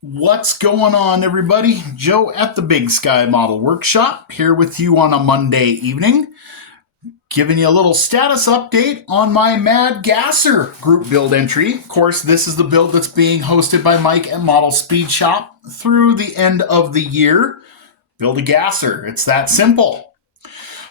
What's going on, everybody? Joe at the Big Sky Model Workshop here with you on a Monday evening, giving you a little status update on my Mad Gasser group build entry. Of course, this is the build that's being hosted by Mike at Model Speed Shop through the end of the year. Build a Gasser. It's that simple.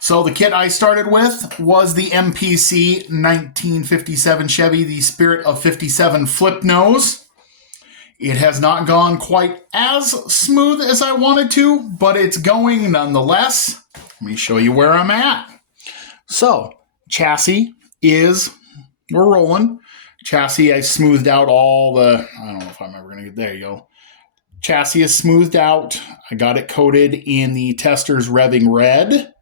So the kit I started with was the MPC 1957 Chevy, the Spirit of 57 flip nose. It has not gone quite as smooth as I wanted to, but it's going nonetheless. Let me show you where I'm at. So, chassis is, we're rolling. Chassis, I smoothed out all the, I don't know if I'm ever going to get, there you go. Chassis is smoothed out. I got it coated in the Testors Revving Red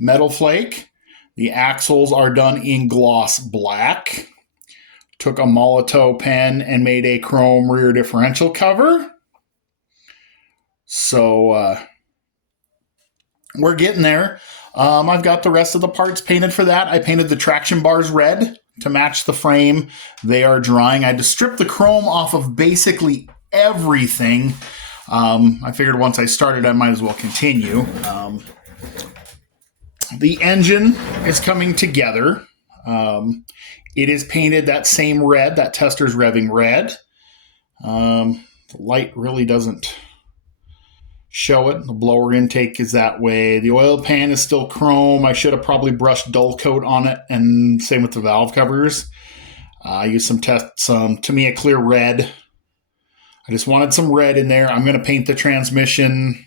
metal flake. The axles are done in gloss black. Took a Molotow pen and made a chrome rear differential cover. So we're getting there. I've got the rest of the parts painted for that. I painted the traction bars red to match the frame. They are drying. I had to strip the chrome off of basically everything. I figured once I started, I might as well continue. The engine is coming together. It is painted that same red, that Testors Revving Red. The light really doesn't show it. The blower intake is that way. The oil pan is still chrome. I should have probably brushed dull coat on it, and same with the valve covers. I used some Tamiya Clear Red. I just wanted some red in there. I'm going to paint the transmission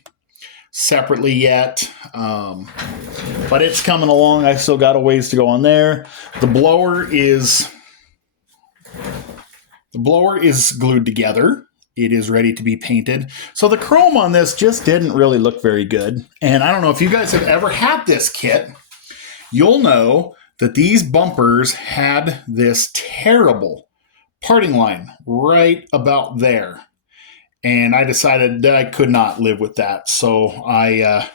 separately yet, but it's coming along. I've still got a ways to go on there. The blower is glued together. It is ready to be painted. So the chrome on this just didn't really look very good. And I don't know if you guys have ever had this kit. You'll know that these bumpers had this terrible parting line right about there. And I decided that I could not live with that. So I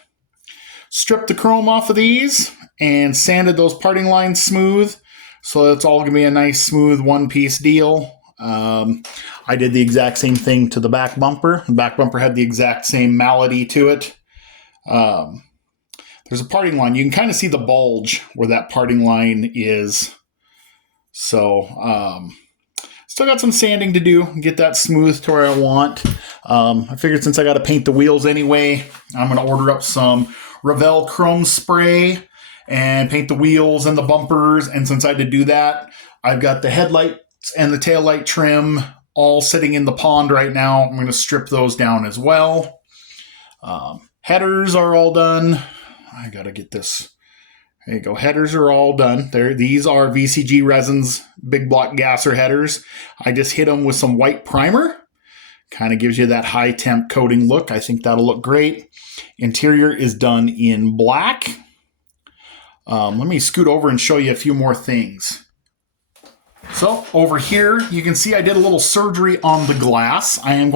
stripped the chrome off of these and sanded those parting lines smooth. So it's all going to be a nice, smooth, one-piece deal. I did the exact same thing to the back bumper. The back bumper had the exact same malady to it. There's a parting line. You can kind of see the bulge where that parting line is. So still got some sanding to do, get that smooth to where I want. I figured since I got to paint the wheels anyway, I'm going to order up some Revell chrome spray and paint the wheels and the bumpers. And since I had to do that, I've got the headlights and the taillight trim all sitting in the pond right now. I'm going to strip those down as well. Headers are all done. I got to get this. There you go. Headers are all done. These are VCG Resins Big Block Gasser headers. I just hit them with some white primer. Kind of gives you that high temp coating look. I think that'll look great. Interior is done in black. Let me scoot over and show you a few more things. So over here, you can see I did a little surgery on the glass. I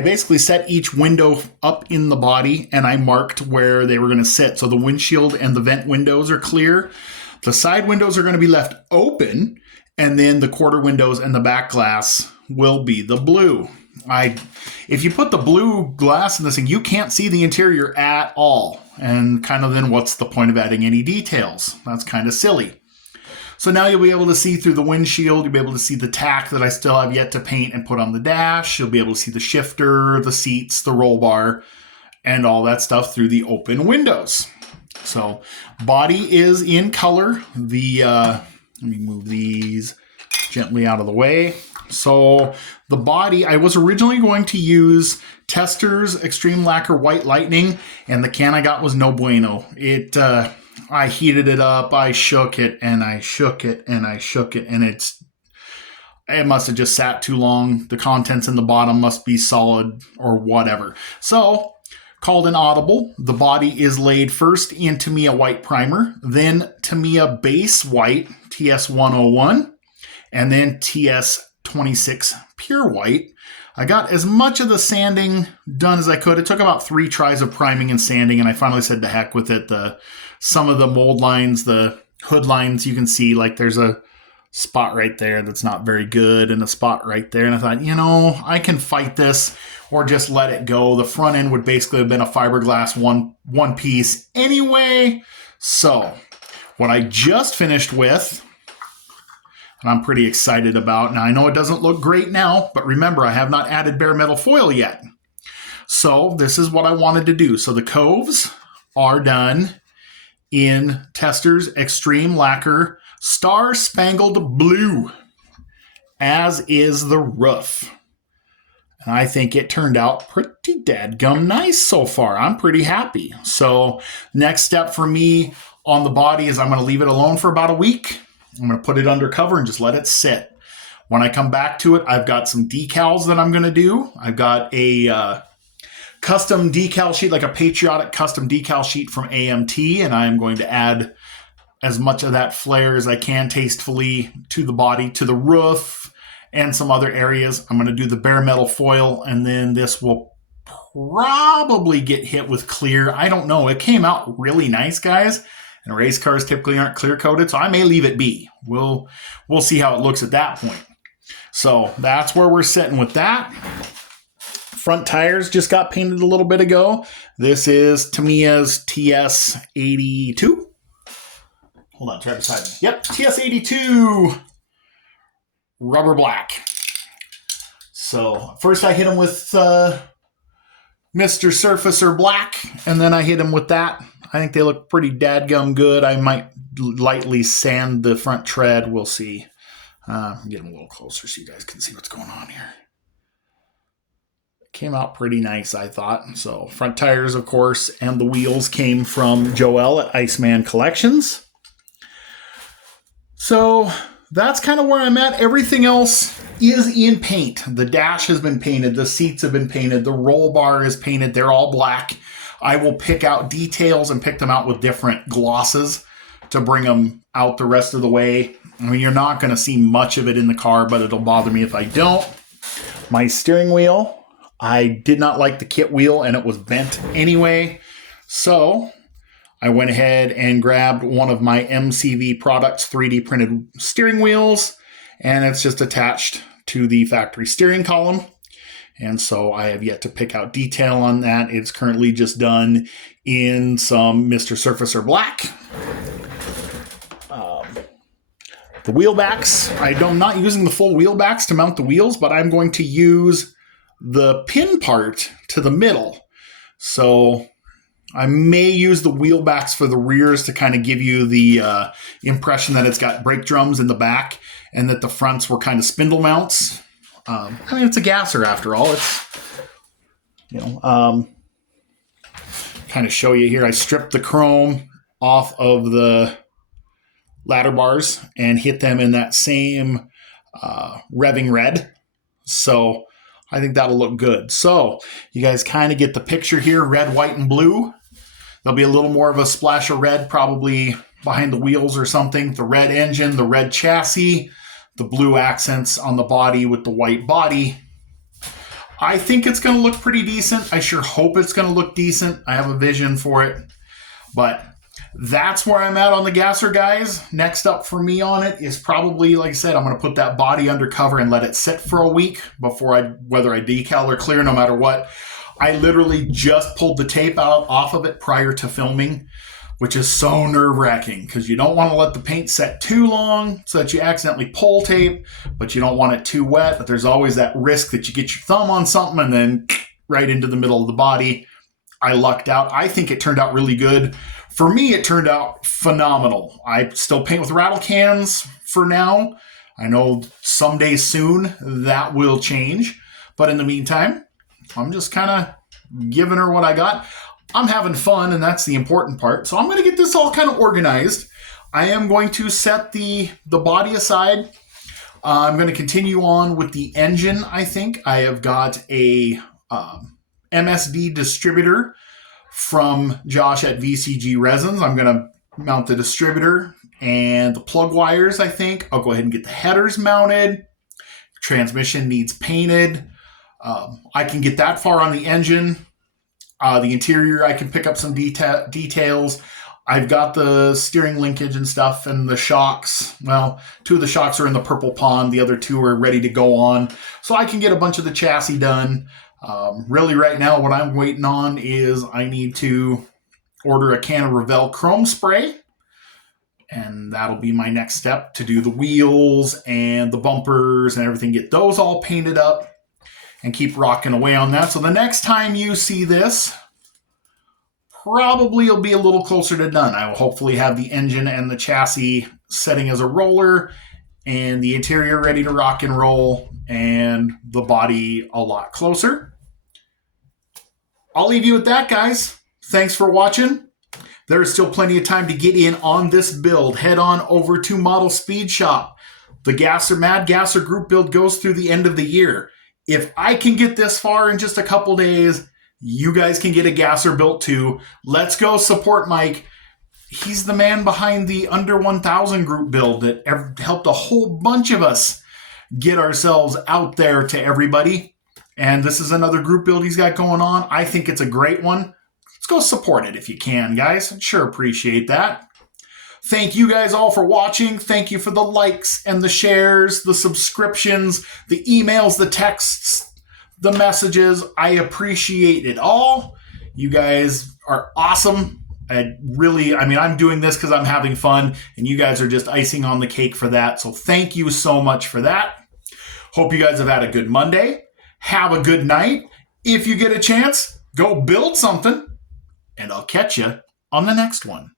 basically set each window up in the body and I marked where they were going to sit. So the windshield and the vent windows are clear. The side windows are going to be left open, and then the quarter windows and the back glass will be the blue. If you put the blue glass in this thing, you can't see the interior at all. And kind of then what's the point of adding any details? That's kind of silly. So now you'll be able to see through the windshield. You'll be able to see the tack that I still have yet to paint and put on the dash. You'll be able to see the shifter, the seats, the roll bar, and all that stuff through the open windows. So body is in color. Let me move these gently out of the way. So the body, I was originally going to use Testors Extreme Lacquer White Lightning, and the can I got was no bueno. I heated it up, I shook it, and I shook it, and I shook it, and it must have just sat too long. The contents in the bottom must be solid or whatever. So, called an audible. The body is laid first in Tamiya white primer, then Tamiya base white, TS101, and then TS26 pure white. I got as much of the sanding done as I could. It took about 3 tries of priming and sanding, and I finally said to heck with it. Some of the mold lines, the hood lines, you can see like there's a spot right there that's not very good and a spot right there. And I thought, I can fight this or just let it go. The front end would basically have been a fiberglass one piece anyway. So what I just finished with, and I'm pretty excited about. Now, I know it doesn't look great now, but remember, I have not added bare metal foil yet. So this is what I wanted to do. So the coves are done in Testors Extreme Lacquer Star Spangled Blue, as is the roof. And I think it turned out pretty dadgum nice so far. I'm pretty happy. So next step for me on the body is I'm going to leave it alone for about a week. I'm going to put it under cover and just let it sit. When I come back to it, I've got some decals that I'm going to do. I've got a custom decal sheet, like a patriotic custom decal sheet from AMT, and I'm going to add as much of that flair as I can tastefully to the body, to the roof, and some other areas. I'm going to do the bare metal foil, and then this will probably get hit with clear. I don't know. It came out really nice, guys. And race cars typically aren't clear coated, so I may leave it be. We'll see how it looks at that point. So that's where we're sitting with that. Front tires just got painted a little bit ago. This is Tamiya's TS82. Hold on, try beside me. Yep, TS82 rubber black. So first I hit them with Mr. Surfacer Black, and then I hit them with that. I think they look pretty dadgum good. I might lightly sand the front tread. We'll see. Get them a little closer so you guys can see what's going on here. Came out pretty nice, I thought. So front tires, of course, and the wheels came from Joel at Iceman Collections. So that's kind of where I'm at. Everything else is in paint. The dash has been painted. The seats have been painted. The roll bar is painted. They're all black. I will pick out details and pick them out with different glosses to bring them out the rest of the way. I mean, you're not going to see much of it in the car, but it'll bother me if I don't. My steering wheel, I did not like the kit wheel, and it was bent anyway. So I went ahead and grabbed one of my MCV Products 3D printed steering wheels, and it's just attached to the factory steering column. And so I have yet to pick out detail on that. It's currently just done in some Mr. Surfacer Black. The wheel backs, I'm not using the full wheel backs to mount the wheels, but I'm going to use the pin part to the middle. So I may use the wheel backs for the rears to kind of give you the impression that it's got brake drums in the back and that the fronts were kind of spindle mounts. I mean, it's a gasser after all. It's, kind of show you here. I stripped the chrome off of the ladder bars and hit them in that same revving red. So I think that'll look good. So you guys kind of get the picture here, red, white, and blue. There'll be a little more of a splash of red probably behind the wheels or something. The red engine, the red chassis, the blue accents on the body with the white body. I think it's going to look pretty decent. I sure hope it's going to look decent. I have a vision for it. But that's where I'm at on the gasser, guys. Next up for me on it is probably, like I said, I'm going to put that body under cover and let it sit for a week before whether I decal or clear, no matter what. I literally just pulled the tape out off of it prior to filming, which is so nerve-wracking because you don't want to let the paint set too long so that you accidentally pull tape, but you don't want it too wet. But there's always that risk that you get your thumb on something and then right into the middle of the body. I lucked out. I think it turned out really good. For me, it turned out phenomenal. I still paint with rattle cans for now. I know someday soon that will change. But in the meantime, I'm just kind of giving her what I got. I'm having fun, and that's the important part. So I'm going to get this all kind of organized. I am going to set the body aside. I'm going to continue on with the engine, I think. I have got a MSD distributor from Josh at VCG Resins. I'm going to mount the distributor and the plug wires, I think. I'll go ahead and get the headers mounted. Transmission needs painted. I can get that far on the engine. The interior, I can pick up some details. I've got the steering linkage and stuff and the shocks. Well, 2 of the shocks are in the purple pond. The other 2 are ready to go on. So I can get a bunch of the chassis done. Really right now what I'm waiting on is I need to order a can of Revell chrome spray. And that'll be my next step to do the wheels and the bumpers and everything. Get those all painted up and keep rocking away on that. So the next time you see this, probably will be a little closer to done. I will hopefully have the engine and the chassis setting as a roller and the interior ready to rock and roll and the body a lot closer. I'll leave you with that, guys. Thanks for watching. There is still plenty of time to get in on this build. Head on over to Model Speed Shop. The Mad Gasser group build goes through the end of the year. If I can get this far in just a couple days, you guys can get a Gasser built too. Let's go support Mike. He's the man behind the Under 1000 group build that helped a whole bunch of us get ourselves out there to everybody. And this is another group build he's got going on. I think it's a great one. Let's go support it if you can, guys. I'd sure appreciate that. Thank you guys all for watching. Thank you for the likes and the shares, the subscriptions, the emails, the texts, the messages. I appreciate it all. You guys are awesome. I'm doing this because I'm having fun, and you guys are just icing on the cake for that. So thank you so much for that. Hope you guys have had a good Monday. Have a good night. If you get a chance, go build something, and I'll catch you on the next one.